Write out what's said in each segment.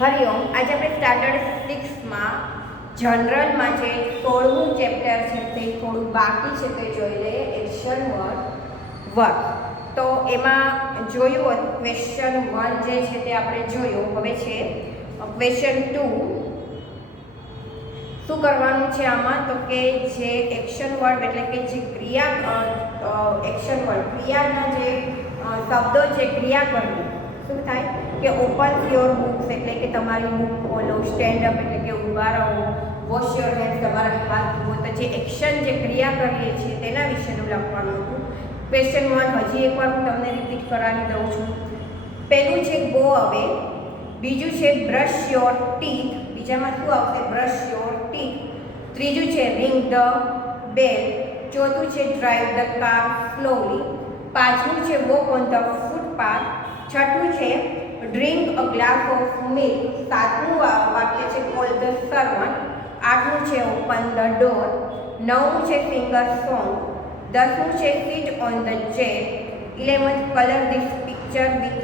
હરિઓમ. આજે આપણે સ્ટાન્ડર્ડ 6 માં જનરલમાં જે 16મું ચેપ્ટર છે તે થોડું બાકી છે તે જોઈ લઈએ. Action work. તો એમાં જોયું ક્વેશ્ચન 1 જે છે તે આપણે જોયું. હવે છે ક્વેશ્ચન 2. શું કરવાનું છે આમાં? તો કે જે એક્શન વર્ડ એટલે કે જે ક્રિયા એક્શન વર્ડ ક્રિયાના જે શબ્દો છે ક્રિયા કરવી શું થાય કે ઓપન યોર બુક્સ એટલે કે તમારી બુક ખોલો, સ્ટેન્ડ અપ એટલે કે ઊભા રહો, વોશ યોર હેન્ડ્સ તમારા હાથ ધોવો. તો જે એક્શન જે ક્રિયા કરીએ છીએ તેના વિશેનું લખવાનું હતું. ક્વેશ્ચન 1 હજી એકવાર હું તમને રિપીટ કરાવી દઉં છું. પહેલું છે ગો અવે, બીજું છે બ્રશ યોર ટીથ, બીજામાં શું આવશે? Brush your teeth. ત્રીજું છે રિંગ ધ બેલ, ચોથું છે ડ્રાઈવ ધ કાર સ્લોલી, પાંચમું છે વોક ઓન ધ ફૂટપાથ, છઠ્ઠું છે drink a glass of milk, સાતમું વાક્ય છે કોલ ધ સર્વન્ટ, આઠમું છે ઓપન ધ ડોર, નવમું છે સિંગ અ સોંગ, દસમું છે sit on the chair, 11th colour this picture with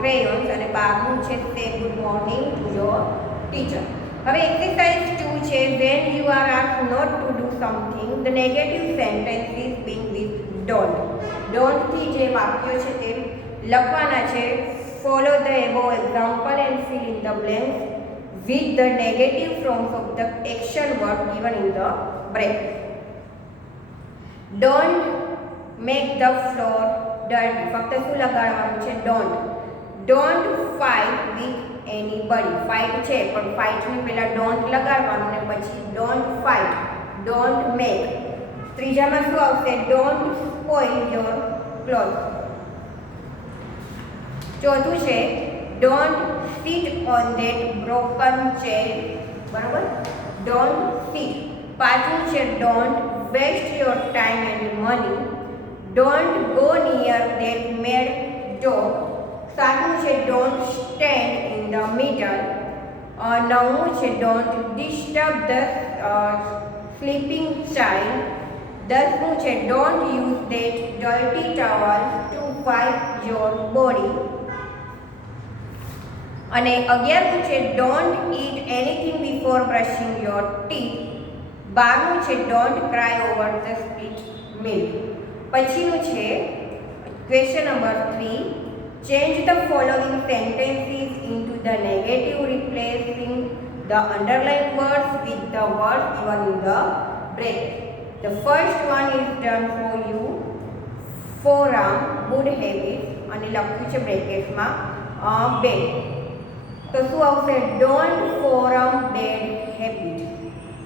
crayons અને 12મું છે say good morning to your teacher. હવે એક્સરસાઇઝ 2 છે when you are asked not to do something the negative sentence is being with don't. ડોન્ટથી જે વાક્યો છે તે લખવાના છે. Follow the above example and fill in the blanks with the negative forms of the action word given in the bracket. Don't make the floor dirty. ફક્ત શું લગાડવાનું છે? Don't. Don't fight with anybody. Fight છે પણ ફાઇટની પહેલાં don't લગાડવાનું ને પછી ડોન્ટ ફાઇટ. Don't make. ત્રીજામાં શું આવશે? Don't spoil your cloth. ચોથું છે don't sit on that broken chair. બરાબર? Don't sit. પાંચમું છે don't waste your time and money. Don't go near that mad door. સાતમું છે don't stand in the middle. નવમું છે don't disturb the sleeping child. દસમું છે don't use that dirty towel to wipe your body. અને 11મું છે don't eat anything before brushing your teeth. 12મું છે don't cry over the spilled milk. પછીનું છે question number 3. Change the following sentences into the negative replacing the underline words with the words given in the bracket. The first one is done for you. Forearm, good habits અને લખ્યું છે બ્રેકેટમાં bed. તો શું આવશે? Don't forum bad habit.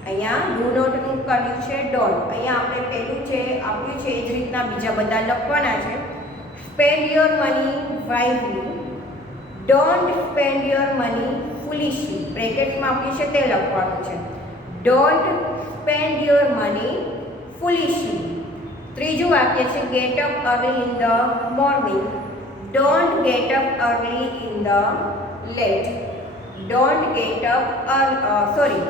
અહીંયા do નોટનું કર્યું છે don't. અહીંયા આપણે પહેલું છે આપ્યું છે એ જ રીતના બીજા બધા લખવાના છે. Spend your money wisely. Don't spend your money foolishly. બ્રેકેટમાં આપ્યું છે તે લખવાનું છે. Don't spend your money foolishly. ત્રીજું વાક્ય છે get up early in the morning. Don't get up early in the late. Don't get up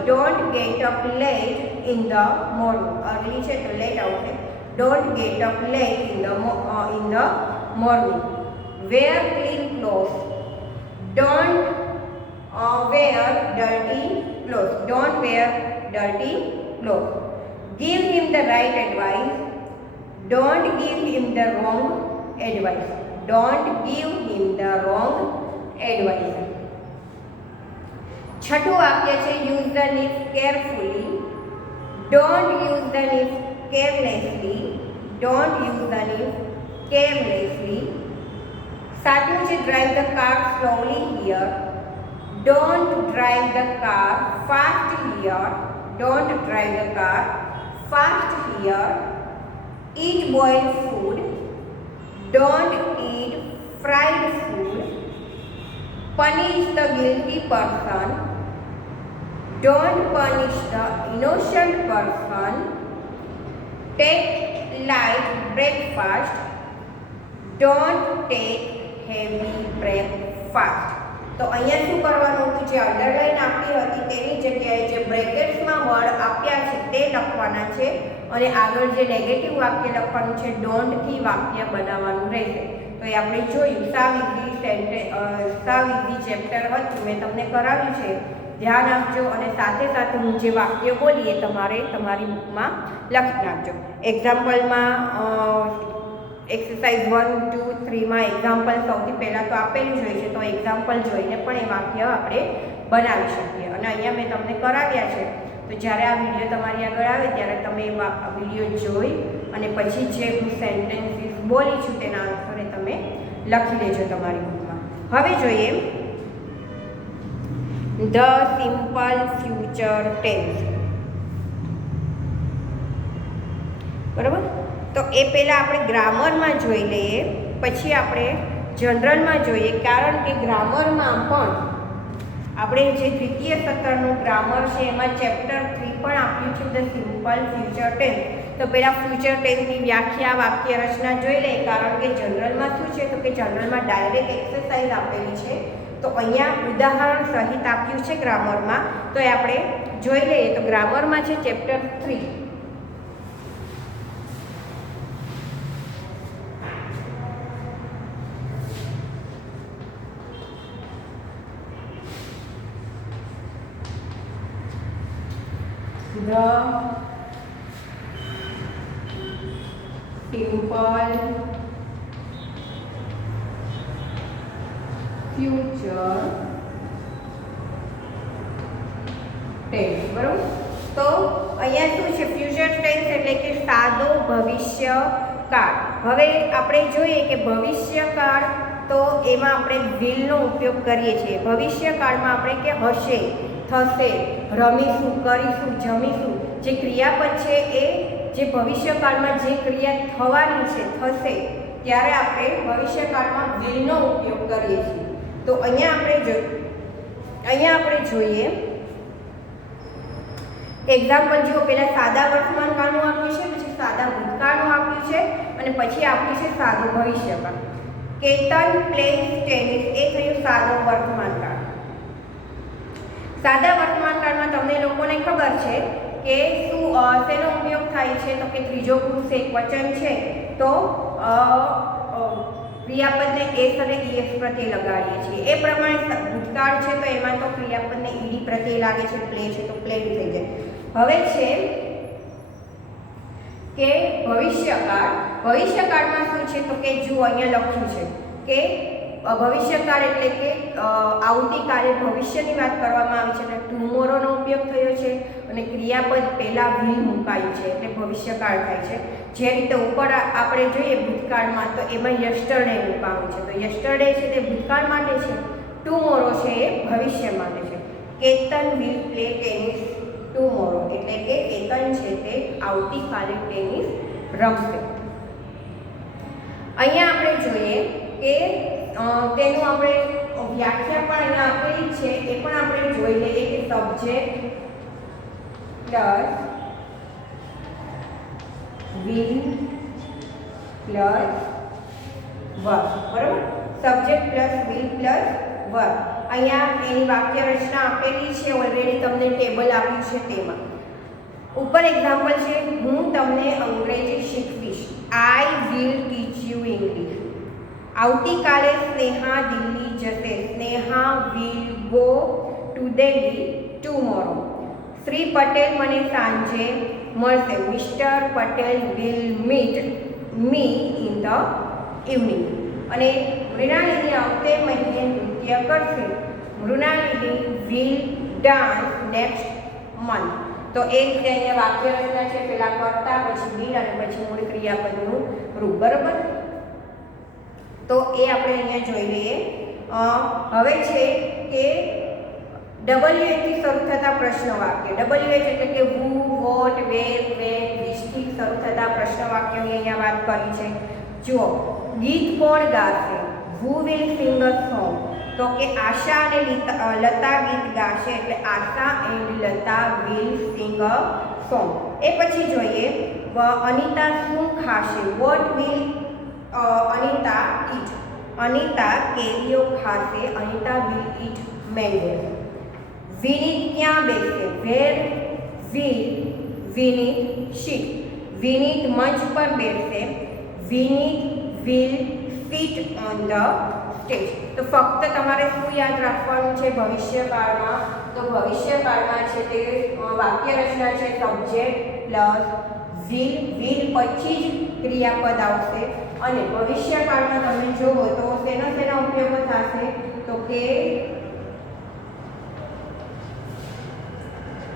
don't get up late in the morning. Early છે તો late આવશે. Don't get up late in the morning. Wear clean clothes. Don't wear dirty clothes. Don't wear dirty clothes. Give him the right advice. Don't give him the wrong advice. Don't give him the wrong advice. છઠ્ઠું વાક્ય છે use the knife carefully. Don't use the knife carelessly. Don't use the knife carelessly. સાતમું છે drive the car slowly here. Don't drive the car fast here. Don't drive the car fast here. Eat boiled food. Don't eat fried food. Punish the guilty person. Don't punish the innocent person. Take light breakfast. Don't take heavy breakfast. તો અહીંયા શું કરવાનું હતું, જે underline આપી હતી તેની જગ્યાએ જે બ્રેકેટ્સમાં વર્ડ આપ્યા છે તે લખવાના છે અને આગળ જે નેગેટિવ વાક્ય લખવાનું છે ડોન્ટથી વાક્ય બનાવવાનું રહેશે. તો એ આપણે જોયું. સાવ ઇઝી ચેપ્ટર હતું, મેં તમને કરાવ્યું છે, ધ્યાન આપજો અને સાથે સાથે હું જે વાક્ય બોલી એ તમારે તમારી બુકમાં લખી નાખજો. એક્ઝામ્પલમાં એક્સરસાઇઝ 1, 2, 3માં એક્ઝામ્પલ સૌથી પહેલાં તો આપેલું જ હોય છે, તો એક્ઝામ્પલ જોઈને પણ એ વાક્ય આપણે બનાવી શકીએ. અને અહીંયા મેં તમને કરાવ્યા છે, તો જ્યારે આ વિડીયો તમારી આગળ આવે ત્યારે તમે વિડીયો જોઈ અને પછી જે હું સેન્ટેન્સીસ બોલી છું તેના આન્સરે તમે લખી લેજો તમારી બુકમાં. હવે જોઈએ ધ સિમ્પલ ફ્યુચર ટેન્સ. બરાબર, તો એ પહેલાં આપણે ગ્રામરમાં જોઈ લઈએ, પછી આપણે જનરલમાં જોઈએ, કારણ કે ગ્રામરમાં પણ આપણે જે દ્વિતીય સત્રનું ગ્રામર છે એમાં ચેપ્ટર 3 પણ આપ્યું છે ધ સિમ્પલ ફ્યુચર ટેન્સ. તો પહેલાં ફ્યુચર ટેન્સની વ્યાખ્યા, વાક્ય રચના જોઈ લઈએ, કારણ કે જનરલમાં શું છે, તો કે જનરલમાં ડાયરેક્ટ એક્સરસાઇઝ આપેલી છે, તો અહીંયા ઉદાહરણ સહિત આપ્યું છે ગ્રામરમાં, તો એ આપણે જોઈ લઈએ. તો ગ્રામરમાં છે chapter 3. The simple future tense. બરાબર, તો અહીંયા શું છે, ફ્યુચર ટેન્સ એટલે કે સાદો ભવિષ્યકાળ. હવે આપણે જોઈએ કે ભવિષ્યકાળ, તો એમાં આપણે વિલનો ઉપયોગ કરીએ છીએ. ભવિષ્યકાળમાં આપણે કે હશે, થશે, રમીશું, કરીશું, જમીશું, જે ક્રિયાપદ છે એ જે ભવિષ્યકાળમાં જે ક્રિયા થવાની છે, થશે, ત્યારે આપણે ભવિષ્યકાળમાં વિલનો ઉપયોગ કરીએ છીએ. તો અહીંયા આપણે જોઈએ એક્ઝામ્પલ જુઓ. પહેલાં સાદા વર્તમાનકાળનું આપ્યું છે, પછી સાદા ભૂતકાળનું આપ્યું છે અને પછી આપ્યું છે સાદો ભવિષ્યકાળ. કેતન પ્લેઝ ટેનિસ, એ થયું સાદો વર્તમાનકાળ. સાદા વર્તમાનકાળમાં તમને લોકોને ખબર છે કે શું શેનો ઉપયોગ થાય છે, તો કે ત્રીજો પુરુષ એક વચન છે, તો ક્રિયાપદને એસ અને ઈએસ પ્રત્યે લગાડીએ છીએ. એ પ્રમાણે ભૂતકાળ છે, તો એમાં તો ક્રિયાપદને ઈડી પ્રત્યે લાગે છે, પ્લે છે તો પ્લેડ થઈ જાય. હવે છે કે ભવિષ્યકાળ. ભવિષ્યકાળમાં શું છે, તો કે જુઓ અહીંયા લખ્યું છે કે ભવિષ્યકાળ એટલે કે આવતીકાલે ભવિષ્યની વાત કરવામાં આવી છે, અને ટુમોરોનો ઉપયોગ થયો છે અને ક્રિયાપદ પહેલાં વિલ મુકાયું છે એટલે ભવિષ્યકાળ થાય છે. જે રીતે ઉપર આપણે જોઈએ ભૂતકાળમાં, તો એમાં યસ્ટરડે મુકાયું છે, તો યસ્ટરડે છે તે ભૂતકાળ માટે છે, ટુમોરો છે એ ભવિષ્ય માટે છે. Ketan will play tennis tomorrow, એટલે કે કેતન છે તે આવતીકાલે ટેનિસ રમશે. અહીંયા આપણે જોઈએ કે તેનું આપણે વ્યાખ્યા પણ અહીંયા આપેલી છે, એ પણ આપણે જોઈ લઈએ કે subject plus will plus verb. બરાબર, subject plus will plus verb. અહીંયા એની વાક્ય રચના આપેલી છે, ઓલરેડી તમને ટેબલ આપ્યું છે તેમાં. ઉપર એક્ઝામ્પલ છે, હું તમને અંગ્રેજી શીખવીશ, I will teach you English. આવતીકાલે સ્નેહા દિલ્હી જશે, Sneha will go to Delhi tomorrow. Shri Patel મને સાંજે મળશે, mister Patel will meet me in the evening. અને મૃણાલિની આવતે મહિને નૃત્ય કરશે, Mrinalini will dance next month. તો એ રીતે અહીંયા વાક્ય રચના છે, પહેલાં કર્તા, પછી વિલ અને પછી મૂળ ક્રિયાપદનું રૂપ. બરાબર, તો એ આપણે અહીંયા જોઈ લઈએ. હવે છે કે WH થી શરૂ થતા પ્રશ્ન વાક્ય. WH એટલે કે હુ, વોટ, વેર, વેન, વિશથી શરૂ થતા પ્રશ્ન વાક્યોની અહીંયા વાત કરી છે. જુઓ, ગીત કોણ ગાશે, who will sing a song. તો કે આશા અને લતા ગીત ગાશે, એટલે Asha and Lata will sing a song. એ પછી જોઈએ અનિતા શું ખાશે, what will Anita eat. Anita કેરીઓ ખાશે. Anita will eat mangoes. Vineet ક્યાં બેસે? Where will Vineet seat? વિનીત મંચ પર બેસે. Vineet will sit on the stage. તો ફક્ત તમારે શું યાદ રાખવાનું છે ભવિષ્યકાળમાં? તો ભવિષ્યકાળમાં છે તે વાક્ય રચના છે સબ્જેક્ટ પ્લસ વિલ. વિલ પછી જ ક્રિયાપદ આવશે. અને ભવિષ્યકાળમાં તમે જુઓ તો શેના ઉપયોગો થશે? તો કે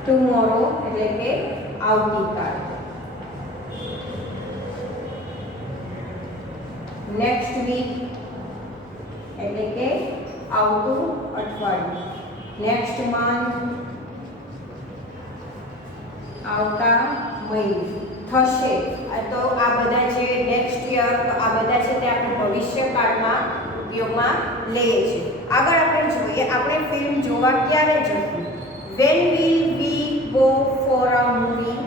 ટુમોરો એટલે કે આવતીકાલ. નેક્સ્ટ વીક એટલે કે આવતું અઠવાડિયું. નેક્સ્ટ મંથ આવતા મહિને. થશે તો આ બધા છે નેક્સ્ટ યર. તો આ બધા છે તે આપણે ભવિષ્યકાળમાં ઉપયોગમાં લઈએ છીએ. આગળ આપણે જોઈએ આપણે ફિલ્મ જોવા ક્યારે જશું? When will we go for a movie?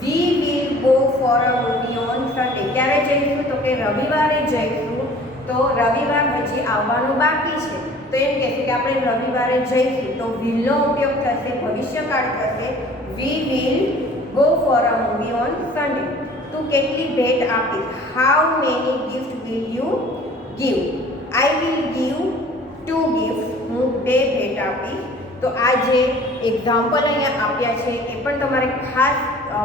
We will go for a movie on Sunday. ક્યારે જઈશું? તો કે રવિવારે જઈશું. તો રવિવાર હજી આવવાનું બાકી છે તો એમ કહેશે કે આપણે રવિવારે જઈશું. તો will નો ઉપયોગ થશે, ભવિષ્યકાળ થશે. We will go for a movie on Sunday. તું કેટલી ભેટ આપીશ? How many gifts will you give? I will give 2 gifts. હું 2 ભેટ આપીશ. તો આ જે એક્ઝામ્પલ અહીંયા આપ્યા છે એ પણ તમારે ખાસ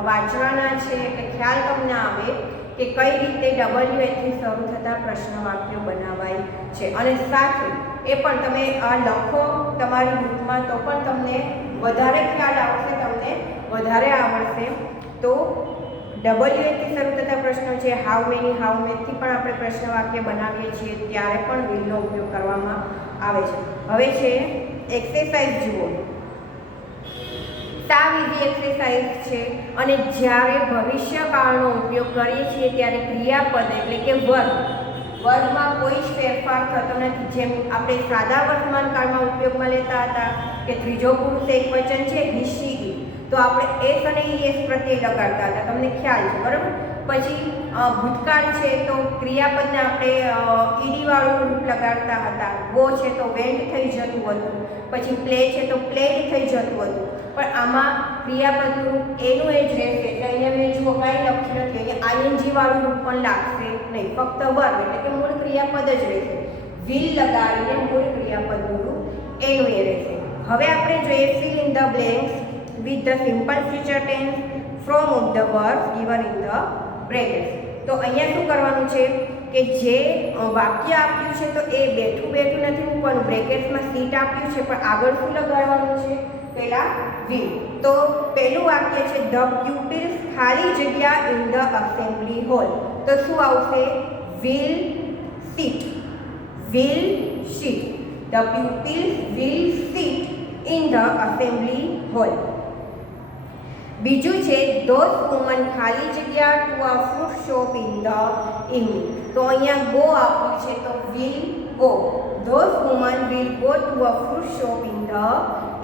વાંચવાના છે એટલે ખ્યાલ તમને આવે કે કઈ રીતે WH થી શરૂ થતા પ્રશ્ન વાક્યો બનાવાય છે. અને સાથે એ પણ તમે આ લખો તમારી બુકમાં તો પણ તમને વધારે ખ્યાલ આવશે, તમને વધારે આવડશે. તો WH થી શરૂ થતા પ્રશ્નો છે. હાઉ મેની થી પણ આપણે પ્રશ્ન વાક્ય બનાવીએ છીએ ત્યારે પણ વિલનો ઉપયોગ કરવામાં આવે છે. હવે છે એક્સરસાઇઝ જુઓ. સાવ ઇઝી એક્સરસાઇઝ છે. અને જ્યારે ભવિષ્યકાળનો ઉપયોગ કરીએ છીએ ત્યારે ક્રિયાપદ એટલે કે વર્ગમાં કોઈ જ ફેરફાર થતો નથી. જેમ આપણે સાદા વર્તમાન કાળમાં ઉપયોગમાં લેતા હતા કે ત્રીજો પુરુષ એકવચન છે હી શી ઈટ, તો આપણે એસ અને ઈએસ પ્રત્યય લગાડતા હતા, તમને ખ્યાલ છે બરાબર. પછી ભૂતકાળ છે તો ક્રિયાપદને આપણે ઈડી વાળું રૂપ લગાડતા હતા. ગો છે તો વેન્ટ થઈ જતું હતું. પછી પ્લે છે તો પ્લેડ થઈ જતું હતું. પણ આમાં ક્રિયાપદનું રૂપ એનું એ જ રહેશે. એટલે અહીંયા મેં જુઓ કાંઈ લખ્યું નથી, અહીંયા આઈએનજી વાળું રૂપ પણ લાગશે નહીં, ફક્ત વર્બ એટલે કે મૂળ ક્રિયાપદ જ રહેશે. વિલ લગાડીને મૂળ ક્રિયાપદનું રૂપ એનું એ રહેશે. હવે આપણે જોઈએ fill in the blanks with the simple future tense from of the verbs given in the brackets. તો અહીંયા શું કરવાનું છે કે જે વાક્ય આપ્યું છે તો એ બેઠું નથી મૂકવાનું. બ્રેકેટ્સમાં સીટ આપ્યું છે પણ આગળ શું લગાડવાનું છે? પહેલા will. તો પહેલું વાક્ય છે ધ pupils ખાલી જગ્યા in the assembly hall. તો શું આવશે? will sit. will sit. The pupils will sit in the assembly hall. બીજું છે those women ખાલી જગ્યા to a fruit shop in the evening. તો અહીંયા ગો આપ્યું છે તો will go. those women will go to a fruit shop in the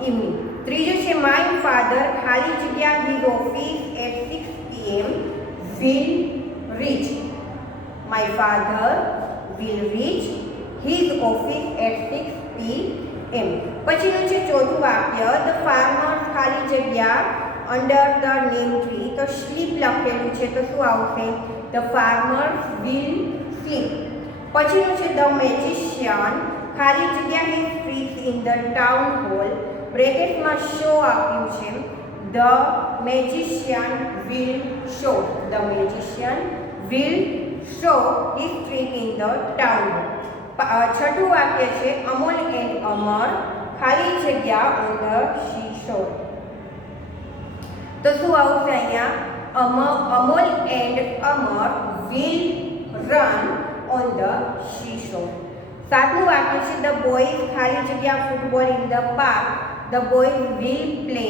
evening. ત્રીજું છે my father ખાલી જગ્યા his office at 6 PM will reach. my father will reach his office at 6 PM. પછીનું છે ચોથું વાક્ય the farmers ખાલી જગ્યા અંડર ધ નીમ ટ્રી. તો સ્લીપ લખેલું છે તો શું આવશે? The farmers will sleep. પછીનું છે ધ મેજિશિયન ખાલી જગ્યા he speaks in the town hall. બ્રેકેટમાં શો આપ્યું છે. The magician will show. The magician will show he speak in the town hall. છઠ્ઠું વાક્ય છે અમોલ એન્ડ અમર ખાલી જગ્યા ઓન ધ સી શોર. તો શું આવશે અહીંયા? Amol and Amar will run on the sea shore. સાતમું વાક્ય છે ધ બોયઝ ખાલી જગ્યા football in the park. The boys will play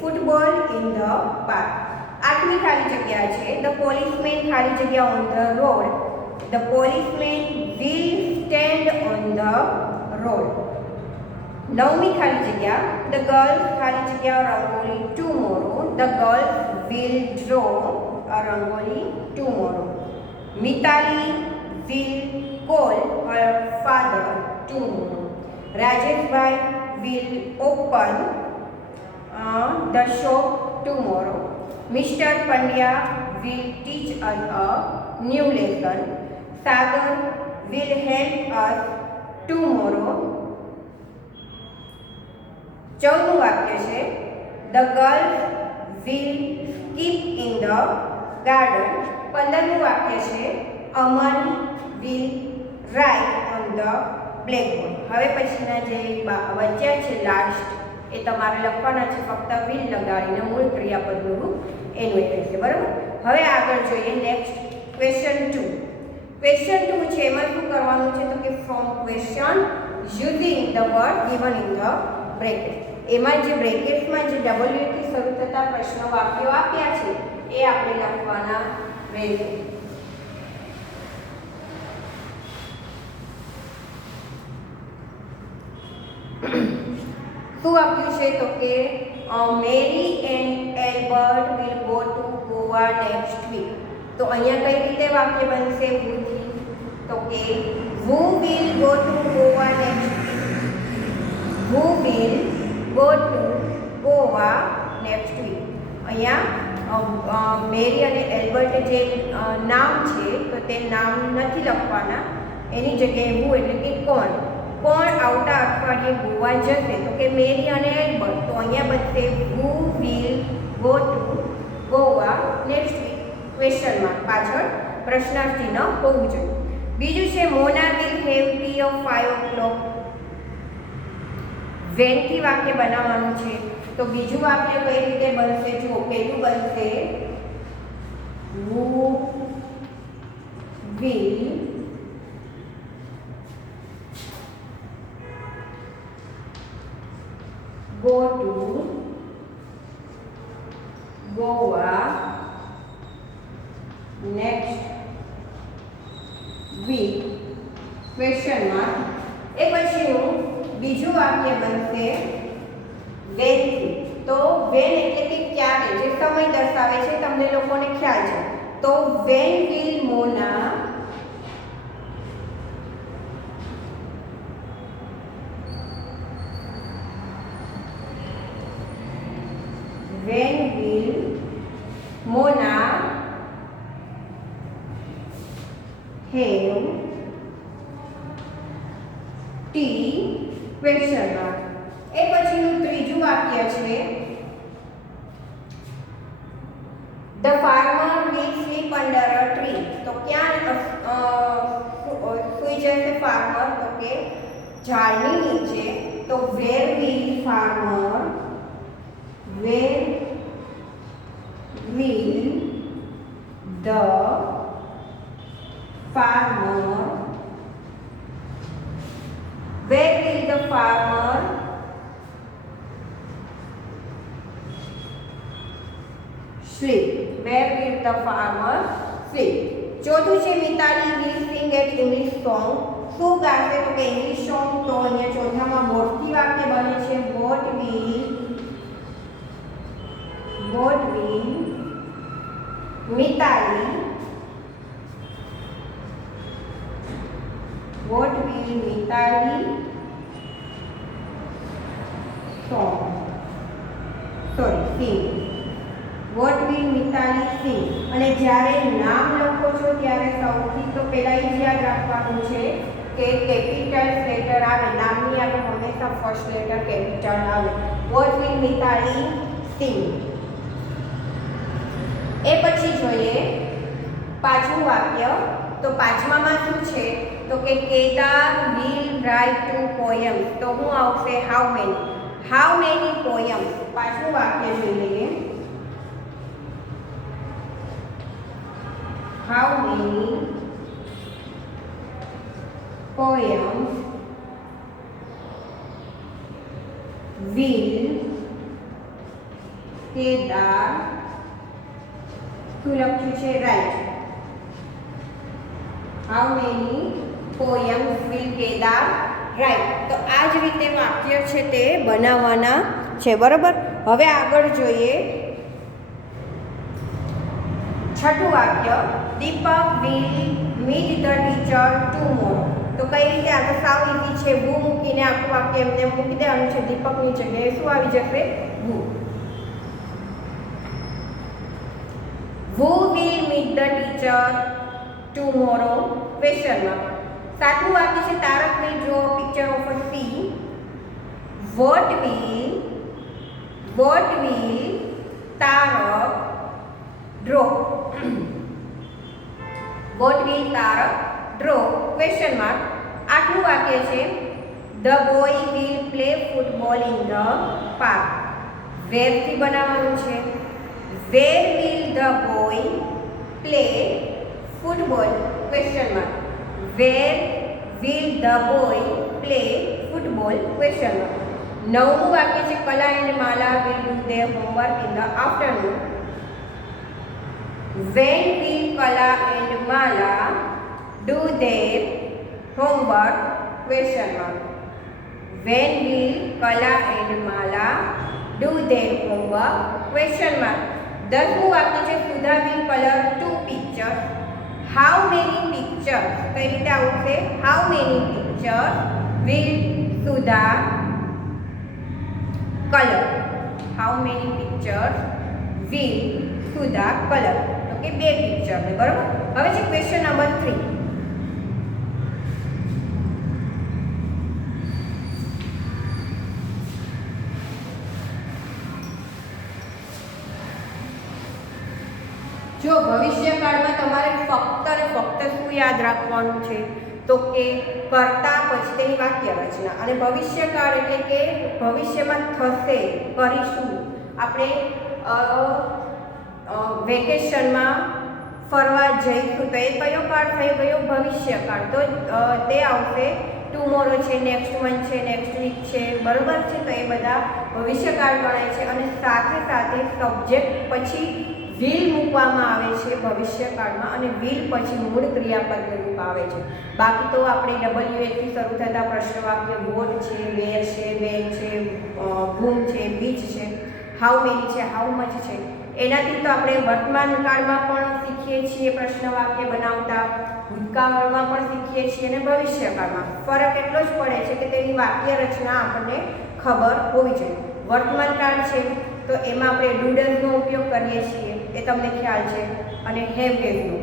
football in the park. આઠમી ખાલી જગ્યા છે ધ પોલીસમેન ખાલી જગ્યા on the road. The policeman will stand on the road. નવમી ખાલી જગ્યા ધ ગર્લ્સ ખાલી જગ્યા rangoli tomorrow. The girls will draw a rangoli tomorrow. Mitali will call her Rajeshbhai will open the shop tomorrow. Mr. Pandya will teach us a new lesson. Sagar will help us tomorrow. 14મું વાક્ય છે The girls will skip in the garden. 15મું વાક્ય છે Aman will write on the blackboard. હવે પછીના જે વાક્ય છે last એ તમારે લખવાના છે, ફક્ત will લગાડીને મૂળ ક્રિયાપદનું રૂપ એનું એ રહેશે. બરાબર. હવે આગળ જોઈએ નેક્સ્ટ ક્વેશ્ચન 2. ક્વેશ્ચન 2 છે એમાં શું કરવાનું છે તો કે from question using the word given in the bracket. એમાં જે બ્રેકેટ્સમાં જે W થી શરૂ થતા પ્રશ્ન વાક્યો આપ્યા છે એ આપણે લખવાના રહેશે. શું આપ્યું છે તો કે Mary and Albert will go to Goa next week. તો અહીંયા કઈ રીતે વાક્ય બનશે ભૂથી તો કે who will go to Goa next week. Who will go to Goa next week. અહીંયા મેરી અને એલ્બર્ટ જે નામ છે તો તે નામ નથી લખવાના, એની જગ્યાએ who એટલે કે કોણ આવતા અઠવાડિયે ગોવા જશે તો કે મેરી અને એલ્બર્ટ. તો અહીંયા બનશે who will go to Goa next week question mark પાછળ પ્રશ્નાર્થ ચિહ્ન હોવું જોઈએ. બીજું છે Mona will have tea of 5 o'clock. When થી વાક્ય બનાવવાનું છે તો બીજું વાક્ય કઈ રીતે બનશે જુઓ. પહેલું બનશે who will go to Goa next week question mark. એ પછીનું બીજું વાક્ય બનશે વેન થી. તો વેન એટલે કે ક્યારે, જે સમય દર્શાવે છે, તમને લોકોને ખ્યાલ છે. તો when will Mona when will Mona have tea question mark. એ પછીનું ત્રીજું વાક્ય છે the farmer will sleep under a tree. તો ક્યાં સુઈ જશે ફાર્મર તો કે ઝાડની નીચે. તો where will the farmer sleep. Where will the farmer sleep. ચોથું છે Mitali will sing at English song. શું ગાશે તો કે ઇંગ્લિશ સોંગ. તો અહીંયા ચોથામાં વોટથી વાક્ય બને છે what will મિતાલી sing. અને જ્યારે નામ લખો છો ત્યારે સૌથી તો પહેલા એ યાદ રાખવાનું છે કે કેપિટલ લેટર આવે નામની આગળ હંમેશા ફર્સ્ટ લેટર કેપિટલ આવે. what will Mitali sing. એ પછી જોઈએ પાંચમું વાક્ય. તો પાંચમામાં શું છે તો કે કેદાર will write 2 poems. તો શું આવશે how many poems. પાંચમું વાક્ય જોઈ લઈએ. how many poems will Kedar શું લખ્યું છે right. how many poems will Kedar right. તો આ જ રીતે વાક્ય છે તે બનાવવાના છે. બરાબર. હવે આગળ જોઈએ છઠ્ઠું વાક્ય દીપક will meet the teacher tomorrow. તો કઈ રીતે? આ તો સાવ ઈઝી છે. વુ મૂકીને આખું વાક્ય એમને મૂકી દેવાનું છે. દીપકની જગ્યાએ શું આવી જશે? વુ. Who will meet the teacher tomorrow? Question mark. સાતમું વાક્ય છે Tarak will draw a picture of a sea. What will Tarak draw? What will Tarak draw? Question mark. આઠમું વાક્ય છે the boy will play football in the park. where થી બનાવવાનું છે. Where will the boy play football? Question mark. Where will the boy play football? Question mark. નવમું વાક્ય છે કલા and Mala will do their homework in the afternoon. When will Kala and Mala do their homework? Question mark. When will Kala and Mala do their homework? Question mark. દસમું વાક્ય છે સુધા will color 2 pictures. How many pictures? કઈ રીતે આવશે? How many pictures will Sudha color? How many pictures will Sudha color? તો કે 2 picture ને બરાબર. હવે છે ક્વેશ્ચન નંબર 3. જો ભવિષ્યકાળમાં તમારે ફક્ત અને ફક્ત શું યાદ રાખવાનું છે? તો કે કર્તા પછી તેની વાક્ય રચના. અને ભવિષ્યકાળ એટલે કે ભવિષ્યમાં થશે, કરીશું. આપણે વેકેશનમાં ફરવા જઈશું તો એ કયો કાળ થઈ ગયો? ભવિષ્યકાળ. તો તે આવશે ટુમોરો છે, નેક્સ્ટ મંથ છે, નેક્સ્ટ વીક છે, બરોબર છે. તો એ બધા ભવિષ્યકાળ ગણાય છે. અને સાથે સાથે સબ્જેક્ટ પછી will મૂકવામાં આવે છે ભવિષ્યકાળમાં અને will પછી મૂળ ક્રિયાપદનું રૂપ આવે છે. બાકી તો આપણે WH થી શરૂ થતા પ્રશ્ન વાક્ય what છે, where છે, when છે, whom છે, which છે, how many છે, how much છે, એનાથી તો આપણે વર્તમાન કાળમાં પણ શીખીએ છીએ પ્રશ્ન વાક્ય બનાવતા, ભૂતકાળમાં પણ શીખીએ છીએ અને ભવિષ્યકાળમાં. ફરક એટલો જ પડે છે કે તેની વાક્ય રચના આપણને ખબર હોવી જોઈએ. વર્તમાન કાળ છે તો એમાં આપણે ડુડલ્સનો ઉપયોગ કરીએ છીએ, એ તમને ખ્યાલ છે, અને હેવ હેઝનો.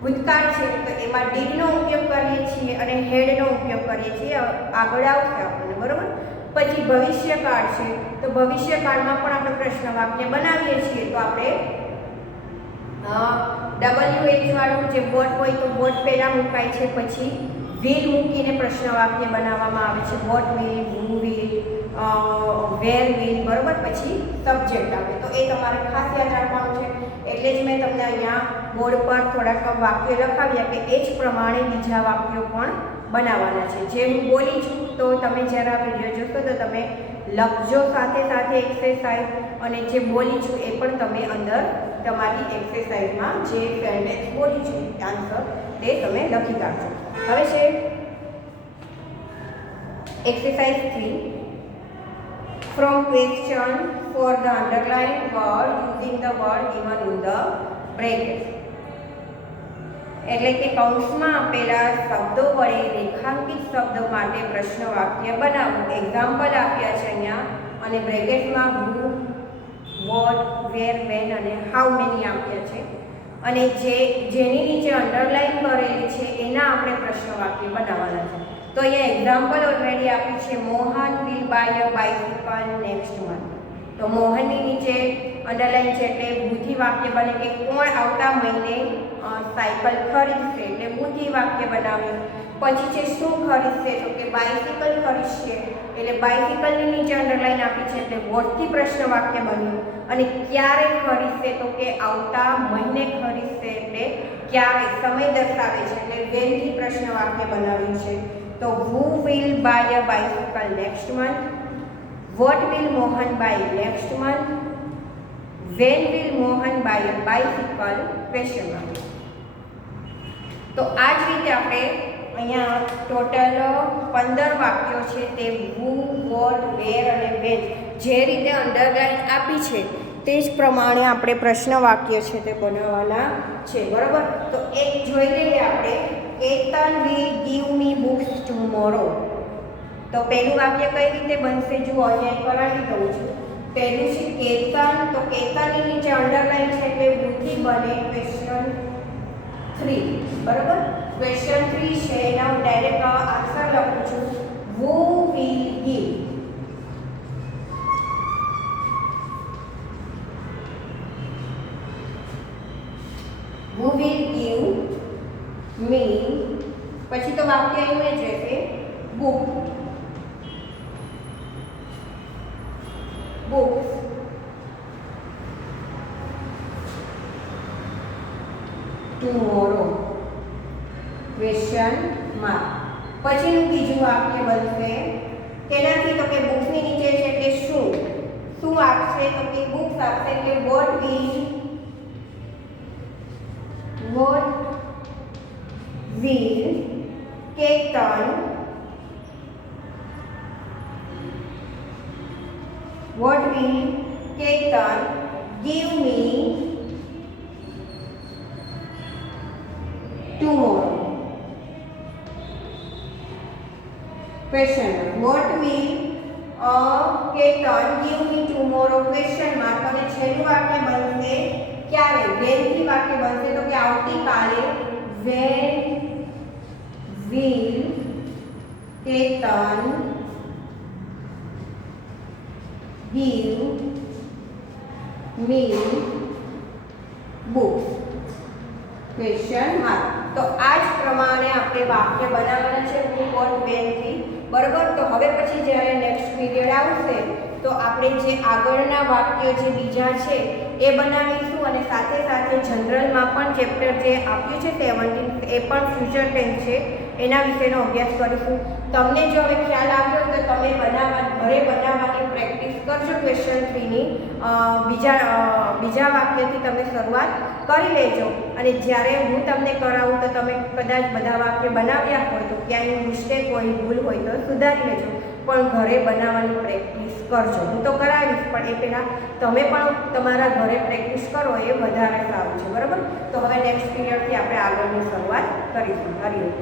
ભૂતકાળ છે તો એમાં ડીડનો ઉપયોગ કરીએ છીએ અને હેડનો ઉપયોગ કરીએ છીએ. આગળ આવશે આપણને, બરાબર. પછી ભવિષ્યકાળ છે તો ભવિષ્યકાળમાં પણ આપણે પ્રશ્ન વાક્ય બનાવીએ છીએ. તો આપણે WH વાળું જે વોટ હોય તો વોટ પહેલાં મુકાય છે, પછી will મૂકીને પ્રશ્ન વાક્ય બનાવવામાં આવે છે. What will, who will, where will, બરોબર. પછી સબ્જેક્ટ આવે. તો એ તમારે ખાસ યાદ રાખવાનું છે. એટલે જ મેં તમને અહીંયા બોર્ડ પર થોડાક વાક્યો લખાવ્યા કે એ જ પ્રમાણે બીજા વાક્યો પણ બનાવવાના છે. જે હું બોલી છું તો તમે જ્યારે આ વિડીયો જોશો તો તમે લખજો સાથે સાથે એક્સરસાઇઝ, અને જે બોલી છું એ પણ તમે અંદર તમારી એક્સરસાઇઝમાં જે સેન્ટેન્સ બોલી છું આન્સર તે તમે લખી કાઢજો. હવે છે exercise 3. From question for the underlined word using the word given in the bracket. એટલે કે કૌંસમાં આપેલા શબ્દો વડે રેખાંકિત શબ્દો માટે પ્રશ્ન વાક્ય બનાવો. એક્ઝામ્પલ આપ્યા છે અહીંયા, અને બ્રેકેટમાં who, what, where, when અને how many આપ્યા છે. અને જેની નીચે અંડરલાઈન કરેલી છે એના આપણે પ્રશ્ન વાક્ય બનાવવાના છે. તો અહીંયા એક્ઝામ્પલ ઓલરેડી આપ્યું છે. Mohan will buy a bicycle next month. તો મોહનની નીચે અંડરલાઈન છે એટલે બુદ્ધિ વાક્ય બને કે કોણ આવતા મહિને સાયકલ ખરીદશે, એટલે બુદ્ધિ વાક્ય બનાવ્યું. પછી છે શું ખરીદશે? તો કે બાઇસિકલ ખરીદશે, એટલે બાઇસિકલની નીચે અંડરલાઈન આપી છે એટલે વોટથી પ્રશ્ન વાક્ય બન્યું. અને ક્યારે ખરીદશે? તો કે આવતા મહિને ખરીદશે, એટલે ક્યારે સમય દર્શાવે છે એટલે વેનથી પ્રશ્ન વાક્ય બનાવ્યું છે. તો who will buy a bicycle next month? What will Mohan buy next month? When will Mohan buy a bicycle? Question mark. તો આ જ રીતે આપણે અહીંયા ટોટલ 15 વાક્યો છે તે who, what, where અને when જે રીતે અંડરલાઈન આપી છે તે જ પ્રમાણે આપણે પ્રશ્ન વાક્ય છે તે બનાવવાના છે, બરાબર. તો એક જોઈ લઈએ આપણે Ketan will give me books tomorrow. તો પહેલું વાક્ય કઈ રીતે બનશે જુઓ, અહીંયા કરાવી દઉં છું. પહેલું છે કેતન, તો કેતનની નીચે અંડરલાઈન છે એટલે વૃદ્ધિ બને ક્વેશ્ચન 3. બરાબર, ક્વેશ્ચન 3 છે એના હું ડાયરેક્ટ આન્સર લખું છું. Who will give? Who will give me, પછી તો વાક્ય એવું જ રહેશે, book, books tomorrow, question mark. પછીનું બીજું વાક્ય બનશે તેનાથી, તો કે બુક્સની નીચે છે એટલે શું આપશે, તો કે બુક્સ આપશે એટલે what will Ketan give me tomorrow? Question mark. What will Ketan give me tomorrow? Question mark. અને છેલ્લું વાક્ય બનશે ક્યારે, વેનથી વાક્ય બનશે, તો કે આવતીકાલે. When will Ketan give me books? Question mark. તો આ જ પ્રમાણે આપણે વાક્ય બનાવવાના છે હું વોટ વેનથી. બરાબર, તો હવે પછી જ્યારે નેક્સ્ટ પીરિયડ આવશે તો આપણે જે આગળના વાક્યો જે બીજા છે એ બનાવીશું, અને સાથે સાથે જનરલમાં પણ ચેપ્ટર જે આપ્યું છે 17 એ પણ ફ્યુચર ટેન્સ છે એના વિશેનો અભ્યાસ કરીશું. તમને જો હવે ખ્યાલ આવ્યો તો તમે ઘરે બનાવવાની પ્રેક્ટિસ કરજો. ક્વેશ્ચન 3ની બીજા વાક્યથી તમે શરૂઆત કરી લેજો, અને જ્યારે હું તમને કરાવું તો તમે કદાચ બધા વાક્ય બનાવ્યા હોય તો ક્યાંય મિસ્ટેક હોય, ભૂલ હોય તો સુધારી લેજો, પણ ઘરે બનાવવાની પ્રેક્ટિસ કરજો. હું તો કરાવીશ, પણ એ પહેલાં તમે પણ તમારા ઘરે પ્રેક્ટિસ કરો એ વધારે સારું છે. બરાબર, તો હવે નેક્સ્ટ પીરિયડથી આપણે આગળની શરૂઆત કરીશું. હરિઓમ.